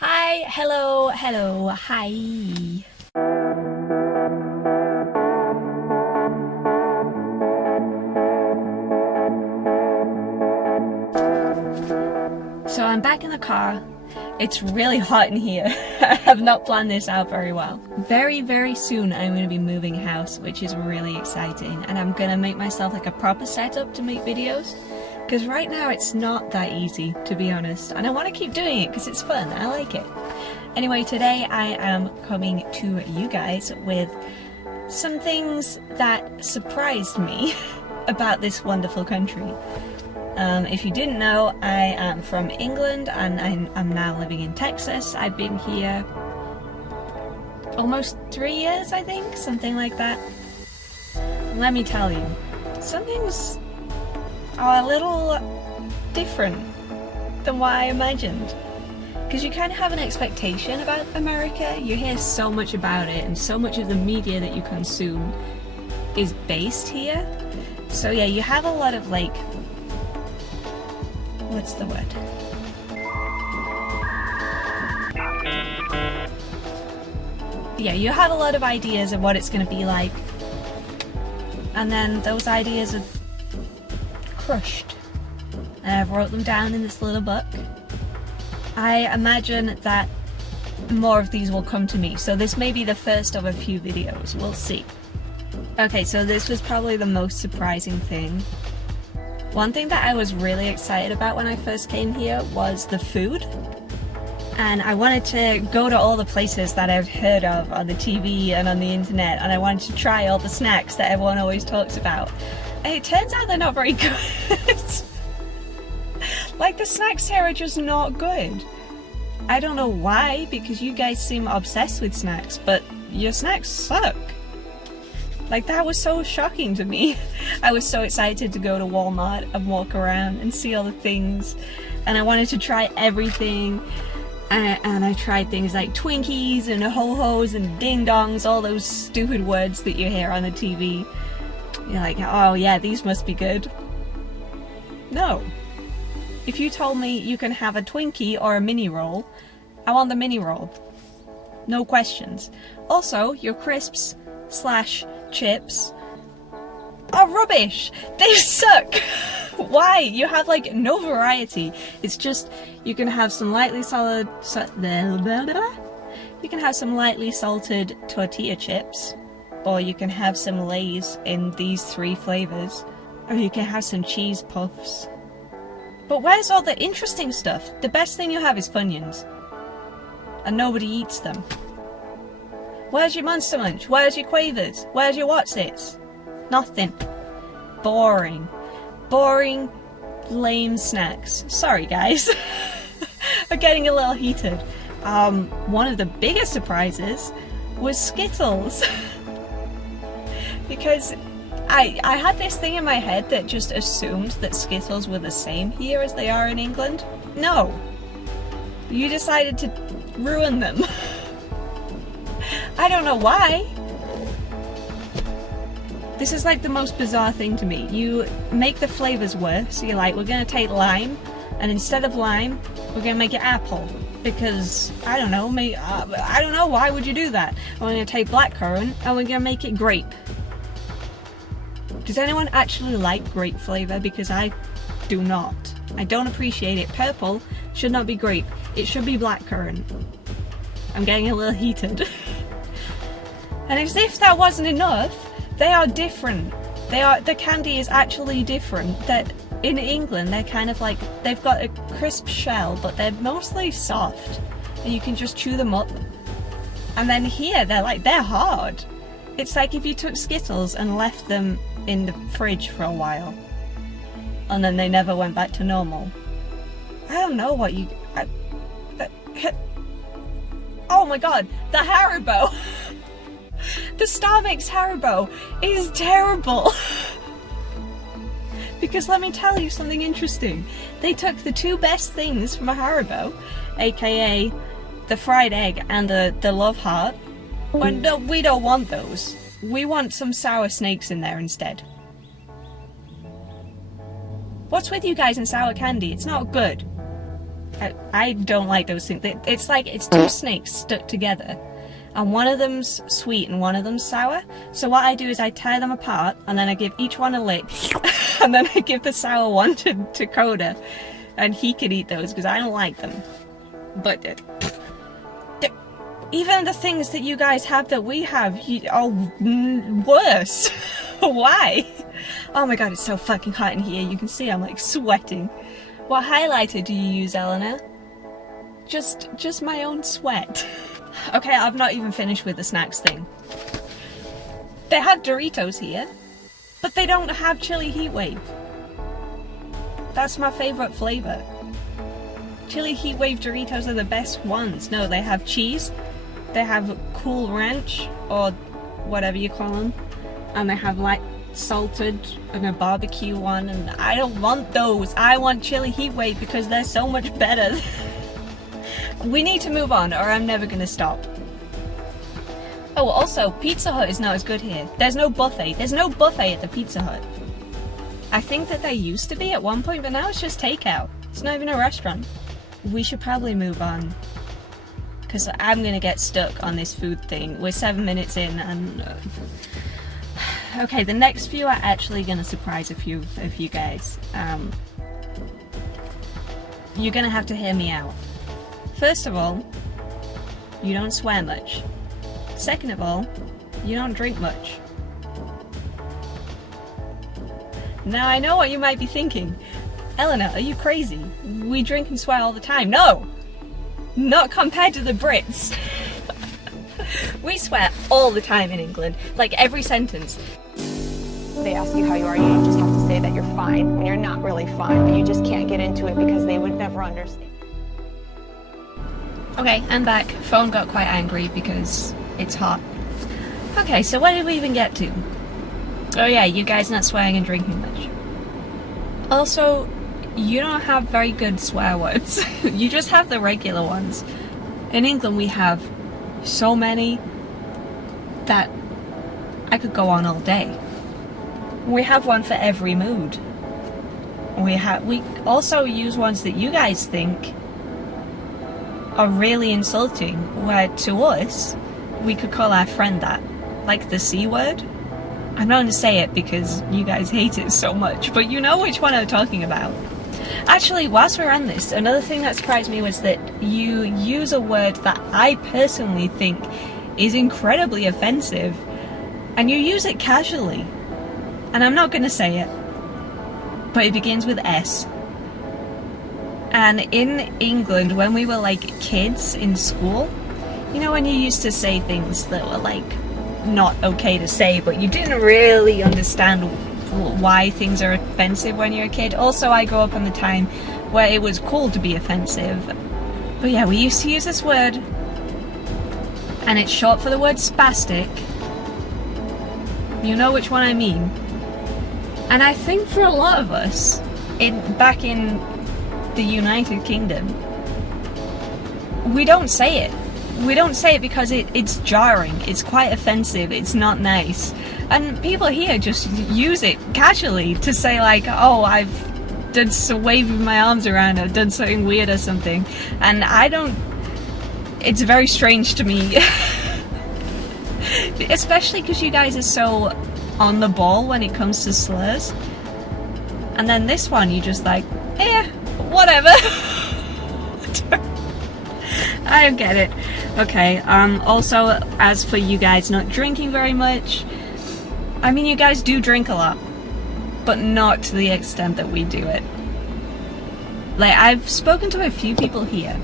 Hi, hello, hi. So I'm back in the car. It's really hot in here. I have not planned this out very well. Very soon I'm going to be moving house, which is really exciting. And I'm going to make myself like a proper setup to make videos. Because right now it's not that easy, to be honest. And I want to keep doing it because it's fun. I like it. Anyway, today I am coming to you guys with some things that surprised me about this wonderful country. If you didn't know, I am from England and I'm now living in Texas. I've been here almost 3 years, I think, something like that. Let me tell you, some things are a little different than what I imagined. Because you kind of have an expectation about America. You hear so much about it, and so much of the media that you consume is based here. So yeah, you have a lot of like, what's the word? Yeah, you have a lot of ideas of what it's going to be like, and then those ideas are crushed. And I've wrote them down in this little book. I imagine that more of these will come to me, so this may be the first of a few videos, we'll see. Okay, so this was probably the most surprising thing. One thing that I was really excited about when I first came here was the food. And I wanted to go to all the places that I've heard of on the TV and on the internet, and I wanted to try all the snacks that everyone always talks about. And it turns out they're not very good. Like, the snacks here are just not good. I don't know why, because you guys seem obsessed with snacks, but your snacks suck. Like, that was so shocking to me. I was so excited to go to Walmart and walk around and see all the things, and I wanted to try everything. And I tried things like Twinkies and ho-hos and ding-dongs, all those stupid words that you hear on the TV. You're like, oh yeah, these must be good. No. If you told me you can have a Twinkie or a mini roll, I want the mini roll. No questions. Also, your crisps / chips are rubbish. They suck. Why? You have like no variety. It's just, you can have some lightly salted tortilla chips, or you can have some Lay's in these 3 flavors, or you can have some cheese puffs. But where's all the interesting stuff? The best thing you have is Funyuns, and nobody eats them. Where's your Monster Munch? Where's your Quavers? Where's your What's-Its? Nothing. Boring. Boring, lame snacks. Sorry guys. I'm getting a little heated. One of the biggest surprises was Skittles. Because I had this thing in my head that just assumed that Skittles were the same here as they are in England. No. You decided to ruin them. I don't know why. This is like the most bizarre thing to me. You make the flavors worse. So you're like, we're gonna take lime, and instead of lime, we're gonna make it apple. Because, I don't know, I don't know, why would you do that? We're gonna take blackcurrant, and we're gonna make it grape. Does anyone actually like grape flavor? Because I do not. I don't appreciate it. Purple should not be grape. It should be blackcurrant. I'm getting a little heated. And as if that wasn't enough, they are different. The candy is actually different. That in England, they're kind of like, they've got a crisp shell, but they're mostly soft, and you can just chew them up. And then here, they're hard. It's like if you took Skittles and left them in the fridge for a while, and then they never went back to normal. I don't know what you... oh my god, the Haribo! The Star Mix Haribo is terrible. Because let me tell you something interesting. They took the 2 best things from a Haribo, aka the fried egg and the love heart. Well, no, we don't want those. We want some sour snakes in there instead. What's with you guys and sour candy? It's not good. I don't like those things. It's like it's two snakes stuck together, and one of them's sweet and one of them's sour. So what I do is I tear them apart, and then I give each one a lick, and then I give the sour one to Coda, and he can eat those because I don't like them. But even the things that you guys have that we have are worse. Why? Oh my god, it's so fucking hot in here. You can see I'm like sweating. What highlighter do you use, Eleanor? Just my own sweat. Okay, I've not even finished with the snacks thing. They had Doritos here, but they don't have chili heatwave. That's my favourite flavour. Chili heatwave Doritos are the best ones. No, they have cheese, they have Cool Ranch, or whatever you call them, and they have like salted and a barbecue one, and I don't want those. I want chili heatwave because they're so much better. We need to move on or I'm never gonna stop. Oh, also, Pizza Hut is not as good here. There's no buffet. There's no buffet at the Pizza Hut. I think that there used to be at one point, but now it's just takeout. It's not even a restaurant. We should probably move on, because I'm gonna get stuck on this food thing. We're 7 minutes in and... Okay, the next few are actually gonna surprise a few of you guys. You're gonna have to hear me out. First of all, you don't swear much. Second of all, you don't drink much. Now I know what you might be thinking. Eleanor, are you crazy? We drink and swear all the time. No! Not compared to the Brits. We swear all the time in England, like every sentence. They ask you how you are, you just have to say that you're fine when you're not really fine, but you just can't get into it because they would never understand. Okay, I'm back. Phone got quite angry because it's hot. Okay, so where did we even get to? Oh yeah, you guys not swearing and drinking much. Also, you don't have very good swear words. You just have the regular ones. In England we have so many that I could go on all day. We have one for every mood. We also use ones that you guys think are really insulting, where to us, we could call our friend that. Like the C word. I'm not going to say it because you guys hate it so much, but you know which one I'm talking about. Actually, whilst we're on this, another thing that surprised me was that you use a word that I personally think is incredibly offensive, and you use it casually. And I'm not going to say it, but it begins with S. And in England, when we were like kids in school, you know when you used to say things that were like not okay to say, but you didn't really understand why things are offensive when you're a kid. Also, I grew up in the time where it was cool to be offensive. But yeah, we used to use this word, and it's short for the word spastic. You know which one I mean. And I think for a lot of us, back in the United Kingdom, we don't say it. We don't say it because it's jarring, it's quite offensive, it's not nice. And people here just use it casually to say like, oh, I've done some waving my arms around, I've done something weird or something. And I don't... It's very strange to me. Especially because you guys are so on the ball when it comes to slurs. And then this one, you just like, whatever. I don't get it. Okay, also, as for you guys not drinking very much, I mean, you guys do drink a lot, but not to the extent that we do it. Like, I've spoken to a few people here,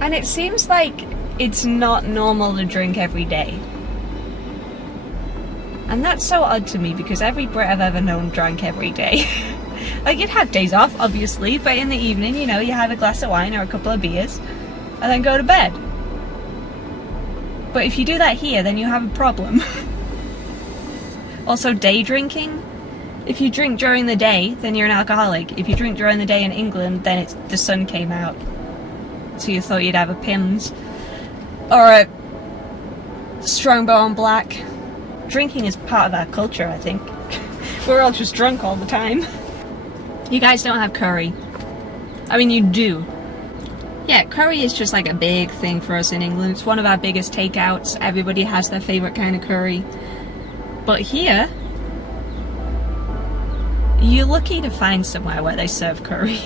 and it seems like it's not normal to drink every day. And that's so odd to me, because every Brit I've ever known drank every day. Like, you'd have days off, obviously, but in the evening, you know, you have a glass of wine or a couple of beers, and then go to bed. But if you do that here, then you have a problem. Also, day drinking. If you drink during the day, then you're an alcoholic. If you drink during the day in England, then the sun came out. So you thought you'd have a Pimm's. Or a Strongbow and Black. Drinking is part of our culture, I think. We're all just drunk all the time. You guys don't have curry. I mean, you do. Yeah, curry is just like a big thing for us in England. It's one of our biggest takeouts. Everybody has their favourite kind of curry. But here, you're lucky to find somewhere where they serve curry.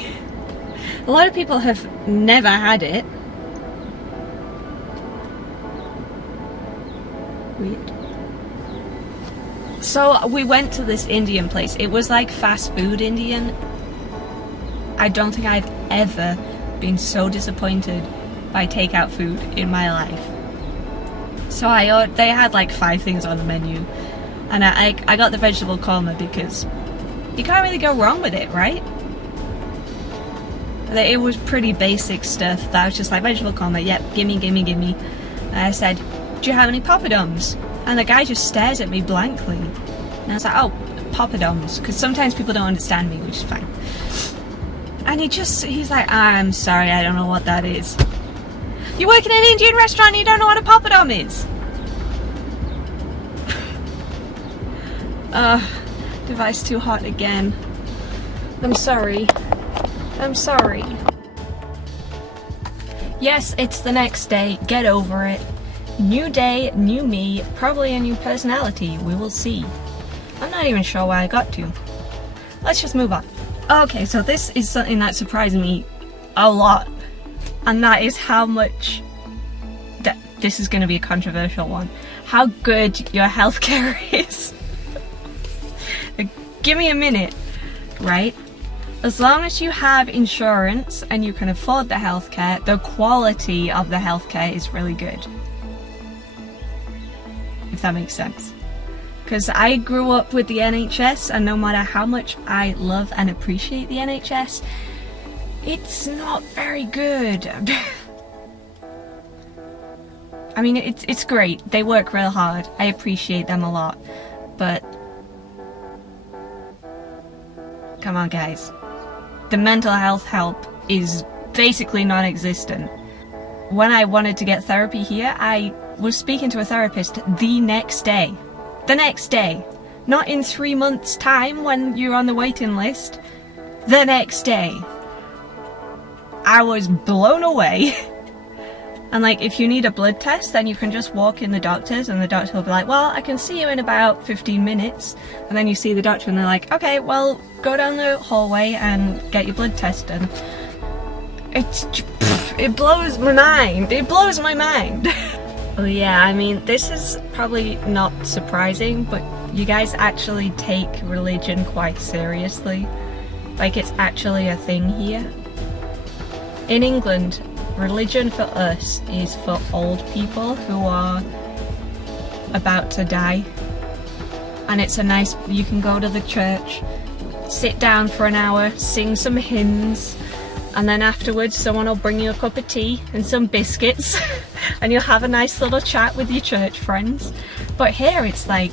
A lot of people have never had it. Weird. So we went to this Indian place. It was like fast food Indian. I don't think I've ever been so disappointed by takeout food in my life. So they had like 5 things on the menu, and I got the vegetable korma because you can't really go wrong with it, right? It was pretty basic stuff that I was just like, vegetable korma, yep, gimme. And I said, do you have any poppadoms? And the guy just stares at me blankly. And I was like, oh, poppadoms, because sometimes people don't understand me, which is fine. And he's like, I'm sorry, I don't know what that is. You work in an Indian restaurant and you don't know what a poppadom is? Device too hot again. I'm sorry. Yes, it's the next day. Get over it. New day, new me, probably a new personality. We will see. I'm not even sure where I got to. Let's just move on. Okay, so this is something that surprised me a lot. And that is how much... This is going to be a controversial one. How good your healthcare is. Give me a minute, right? As long as you have insurance and you can afford the healthcare, the quality of the healthcare is really good. If that makes sense. Because I grew up with the NHS, and no matter how much I love and appreciate the NHS, it's not very good. I mean, it's great. They work real hard. I appreciate them a lot. But come on, guys. The mental health help is basically non-existent. When I wanted to get therapy here, I was speaking to a therapist the next day. The next day. Not in 3 months' time when you're on the waiting list. The next day. I was blown away. And like, if you need a blood test, then you can just walk in the doctor's and the doctor will be like, well, I can see you in about 15 minutes. And then you see the doctor and they're like, okay, well, go down the hallway and get your blood test done. It blows my mind. It blows my mind. Oh yeah, I mean, this is probably not surprising, but you guys actually take religion quite seriously. Like, it's actually a thing here. In England, religion for us is for old people who are about to die. And it's a nice, you can go to the church, sit down for an hour, sing some hymns, and then afterwards someone will bring you a cup of tea and some biscuits and you'll have a nice little chat with your church friends. But here it's like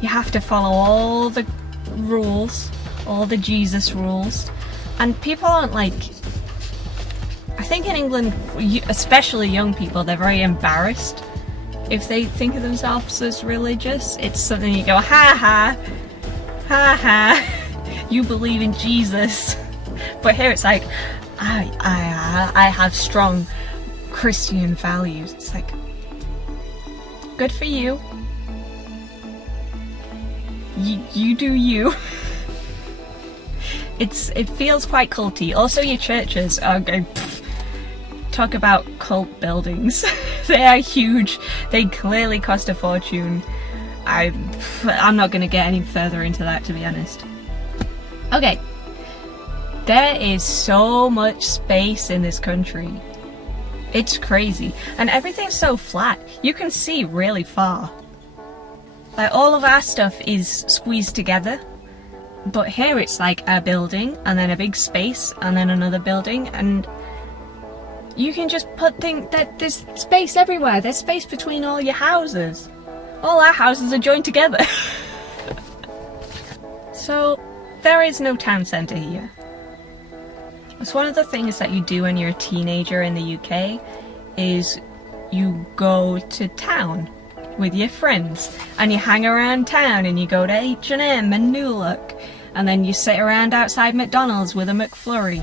you have to follow all the rules, all the Jesus rules, and people aren't like, I think in England, especially young people, they're very embarrassed if they think of themselves as religious. It's something you go, ha ha, ha ha, you believe in Jesus. But here it's like, I have strong Christian values. It's like, good for you. You do you. It feels quite culty. Also, your churches are going, talk about cult buildings. They are huge. They clearly cost a fortune. I'm not going to get any further into that, to be honest. Okay. There is so much space in this country. It's crazy. And everything's so flat. You can see really far. Like, all of our stuff is squeezed together. But here it's like a building, and then a big space, and then another building, and you can just put things, there's space everywhere. There's space between all your houses. All our houses are joined together. So, there is no town centre here. It's one of the things that you do when you're a teenager in the UK, is you go to town with your friends, and you hang around town, and you go to H&M and New Look, and then you sit around outside McDonald's with a McFlurry.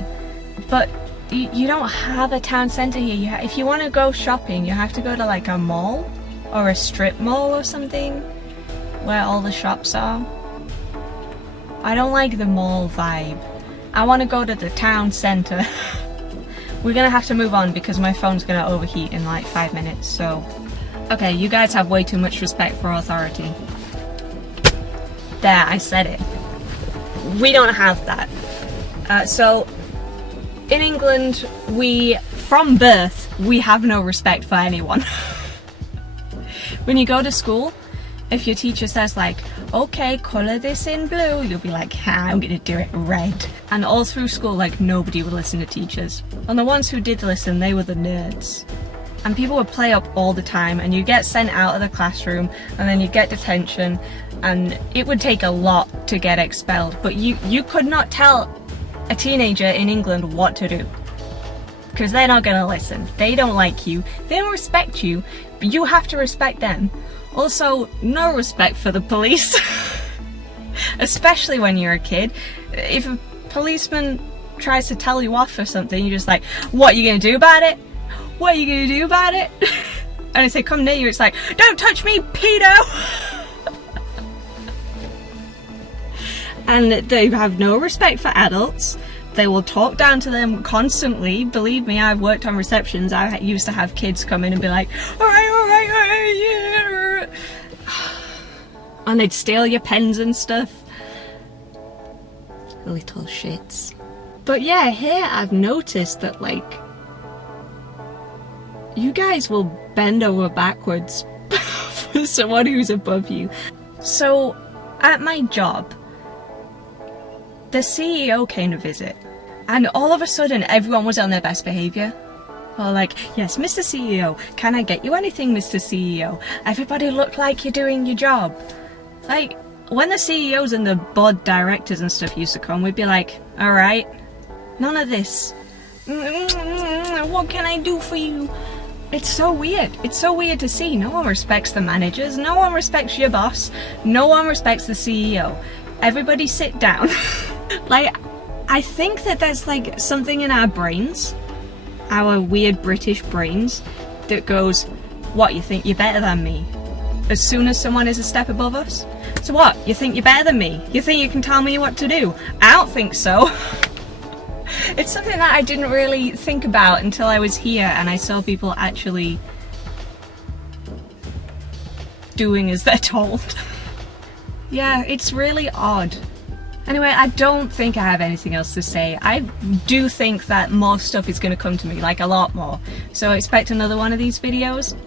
But you don't have a town centre here. If you want to go shopping, you have to go to like a mall or a strip mall or something where all the shops are. I don't like the mall vibe. I want to go to the town centre. We're gonna have to move on because my phone's gonna overheat in like 5 minutes, so... Okay, you guys have way too much respect for authority. There, I said it. We don't have that. So, in England, from birth, we have no respect for anyone. When you go to school, if your teacher says like, okay, colour this in blue, you'll be like, I'm gonna do it red. And all through school, like, nobody would listen to teachers. And the ones who did listen, they were the nerds. And people would play up all the time, and you'd get sent out of the classroom, and then you'd get detention, and it would take a lot to get expelled. But you could not tell a teenager in England what to do, because they're not gonna listen. They don't like you, they don't respect you, but you have to respect them. Also, no respect for the police. Especially when you're a kid. If a policeman tries to tell you off for something, you're just like, what are you gonna do about it? What are you gonna do about it? And if they come near you, it's like, don't touch me, pedo! And they have no respect for adults. They will talk down to them constantly. Believe me, I've worked on receptions. I used to have kids come in and be like, alright, yeah. And they'd steal your pens and stuff. Little shits. But yeah, here I've noticed that, like, you guys will bend over backwards for someone who's above you. So, at my job, the CEO came to visit, and all of a sudden everyone was on their best behaviour. Or like, yes, Mr. CEO, can I get you anything, Mr. CEO? Everybody looked like you're doing your job. Like, when the CEOs and the board directors and stuff used to come, we'd be like, alright, none of this. What can I do for you? It's so weird. It's so weird to see. No one respects the managers, no one respects your boss, no one respects the CEO. Everybody sit down. Like, I think that there's like something in our brains, our weird British brains, that goes, what, you think you're better than me? As soon as someone is a step above us? So what, you think you're better than me? You think you can tell me what to do? I don't think so. It's something that I didn't really think about until I was here and I saw people actually doing as they're told. Yeah, it's really odd. Anyway, I don't think I have anything else to say. I do think that more stuff is going to come to me, like a lot more. So expect another one of these videos.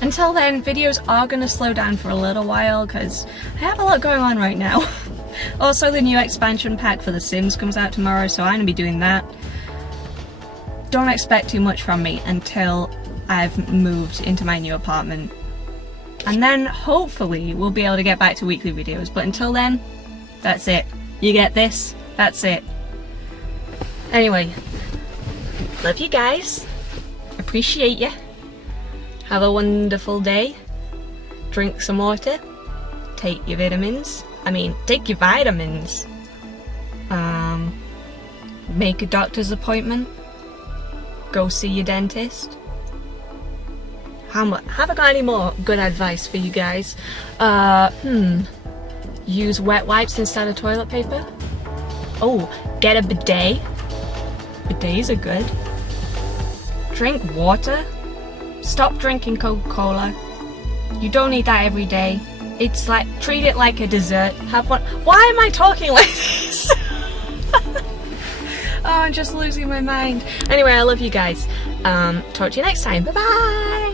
Until then, videos are going to slow down for a little while because I have a lot going on right now. Also, the new expansion pack for The Sims comes out tomorrow, so I'm going to be doing that. Don't expect too much from me until I've moved into my new apartment. And then, hopefully, we'll be able to get back to weekly videos. But until then, that's it. You get this, that's it. Anyway, love you guys. Appreciate you. Have a wonderful day. Drink some water. Take your vitamins. Take your vitamins. Make a doctor's appointment. Go see your dentist. Have I got any more good advice for you guys? Use wet wipes instead of toilet paper. Oh, get a bidet. Bidets are good. Drink water. Stop drinking Coca-Cola. You don't need that every day. It's like, treat it like a dessert. Have one. Why am I talking like this? Oh, I'm just losing my mind. Anyway, I love you guys. Talk to you next time. Bye bye.